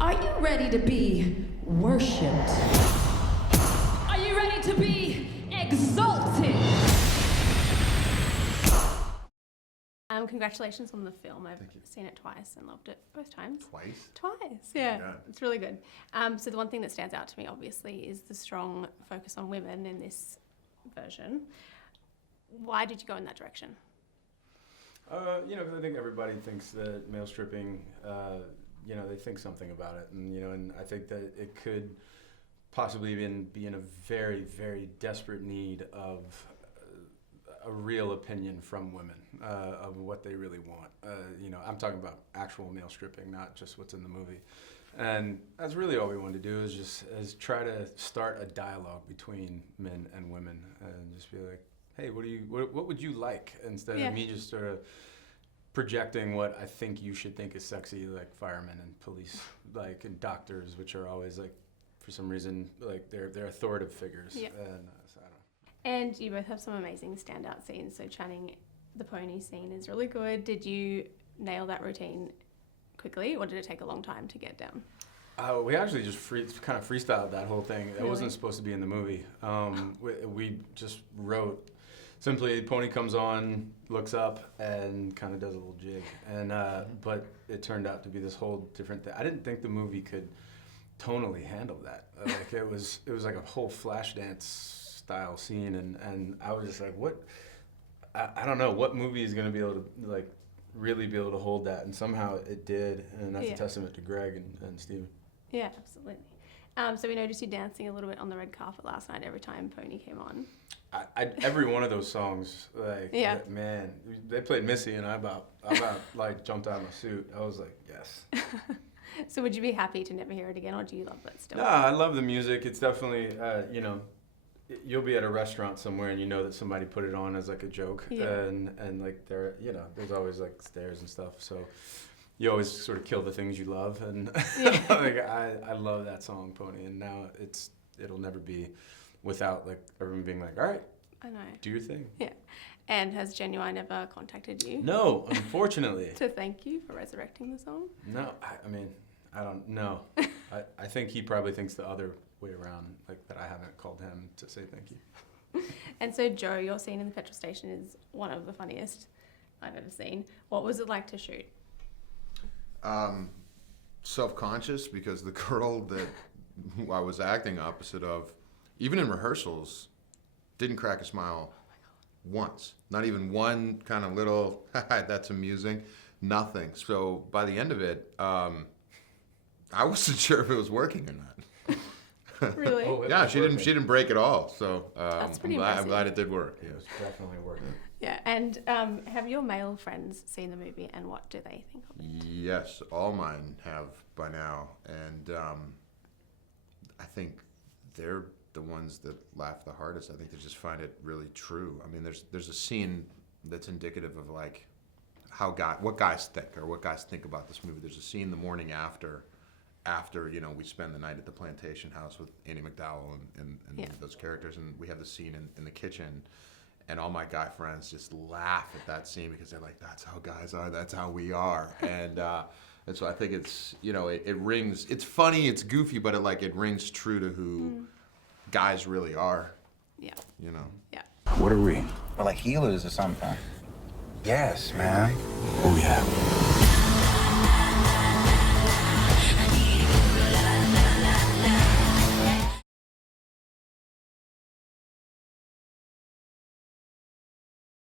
Are you ready to be worshipped? Are you ready to be exalted? Congratulations on the film. I've seen it twice and loved it both times. Twice? Twice, yeah. It's really good. So the one thing that stands out to me, obviously, is the strong focus on women in this version. Why did you go in that direction? Because I think everybody thinks that male stripping, they think something about it. And I think that it could possibly even be in a very, very desperate need of a real opinion from women of what they really want. I'm talking about actual male stripping, not just what's in the movie. And that's really all we wanted to do is try to start a dialogue between men and women and just be like, hey, what would you like? Instead of me just sort of projecting what I think you should think is sexy, like firemen and police, like, and doctors, which are always like, for some reason, like they're authoritative figures. Yeah. And so I don't know. And you both have some amazing standout scenes. So Channing, the pony scene is really good. Did you nail that routine quickly, or did it take a long time to get down? We actually just kind of freestyled that whole thing. That Really? wasn't supposed to be in the movie. We just wrote, simply pony comes on, looks up, and kind of does a little jig. And but it turned out to be this whole different thing. I didn't think the movie could tonally handle that. Like it was like a whole Flashdance style scene, and I was just like, what? I don't know what movie is going to be able to like really be able to hold that, and somehow it did, and that's a testament to Greg and Steven. Yeah, absolutely. So we noticed you dancing a little bit on the red carpet last night every time Pony came on. Every one of those songs, like, man, they played Missy, and I about like jumped out of my suit. I was like, yes. So would you be happy to never hear it again, or do you love that still? No, I love the music. It's definitely, you'll be at a restaurant somewhere and you know that somebody put it on as like a joke, and like there's always like stares and stuff. So you always sort of kill the things you love, and like I love that song, Pony, and now it'll never be without like everyone being like, all right, I know, do your thing. Yeah. And has Genuine ever contacted you? No, unfortunately. To thank you for resurrecting the song? No, I mean, I don't know. I think he probably thinks the other way around, like that I haven't called him to say thank you. And so, Joe, your scene in the petrol station is one of the funniest I've ever seen. What was it like to shoot? Self-conscious, because the girl that I was acting opposite of, even in rehearsals, didn't crack a smile once. Not even one kind of little, that's amusing, nothing. So by the end of it, I wasn't sure if it was working or not. Really? Yeah, she didn't break at all. So That's pretty I'm glad it did work. It was definitely working. Yeah, and have your male friends seen the movie, and what do they think of it? Yes, all mine have by now, and I think they're the ones that laugh the hardest. I think they just find it really true. I mean, there's a scene that's indicative of like what guys think about this movie. There's a scene the morning after we spend the night at the plantation house with Andy McDowell and those characters, and we have the scene in the kitchen, and all my guy friends just laugh at that scene because they're like, that's how guys are, that's how we are. And so I think it's, it rings, it's funny, it's goofy, but it rings true to who guys really are. Yeah. Yeah. What are we? We're like healers or something. Yes, man. Oh, yeah.